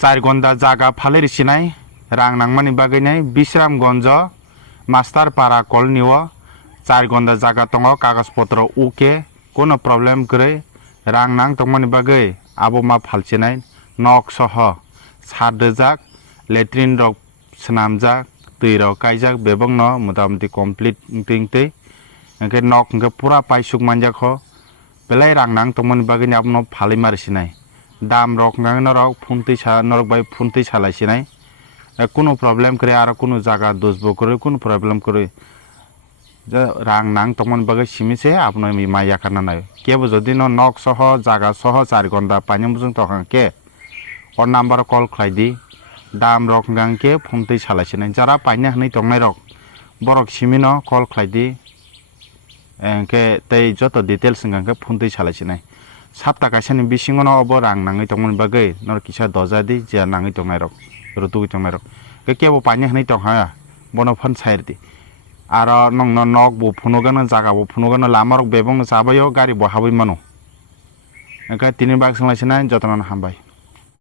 4 ঘন্টা জায়গা ফালের সিনাই রাং নাংমানি বাগৈনাই বিশ্রামগঞ্জ মাস্টার পাড়া কলনিও 4 ঘন্টা জায়গা দङ কাগজপত্র উকে কোনো প্রবলেম করে রাং নাং তংমানি বাগৈ আবমা ফালচিনাই নক সহ সারদজাক লেট্রিন রক স্নামজাক tui rok kaijak bebong no motamoti complete tingtei engke nok engke pura paisuk manjak ho belai rang nang tongmani bagini apno phalai marsinai dam rok nang norok phunti sa norok bai phunti salai sinai কোনো problem করে আর কোনো জায়গা দোষবো করে কোনো problem করে রাং নাং তখন বাগে সিমিছে আপনার মাইয়া খানা নাই কেবো যদি নক সহ জায়গা সহ 4 ঘন্টা পানি বুঝুন তখন কে ওর নাম্বার কল খাইদি দাম রক গাংকে ফোনতেই সালাইছিনাই যারা পাইনা হनै তংনাই রক বরক সিমিনো কল খাইদি এনকে তৈ যত ডিটেলস গাংকে ফোনতেই সালাইছিনাই 7 টাকা সানি বিসিङनो অব রাং নাङै তংমन বাগে নর কিসা দজাদি যে নাङै তংনাই রক রুতুগি তংনাই রক কেবো পাইনা হनै তংহা বনো ফোন সাইরদি আর নং নক বো ফোনগানো জায়গা বো ফোনগানো লামারক বেবং জাবাयो গাড়ি বহাबै মানো একা 3 বাগ সালাইছিনাই যতন হামবাই।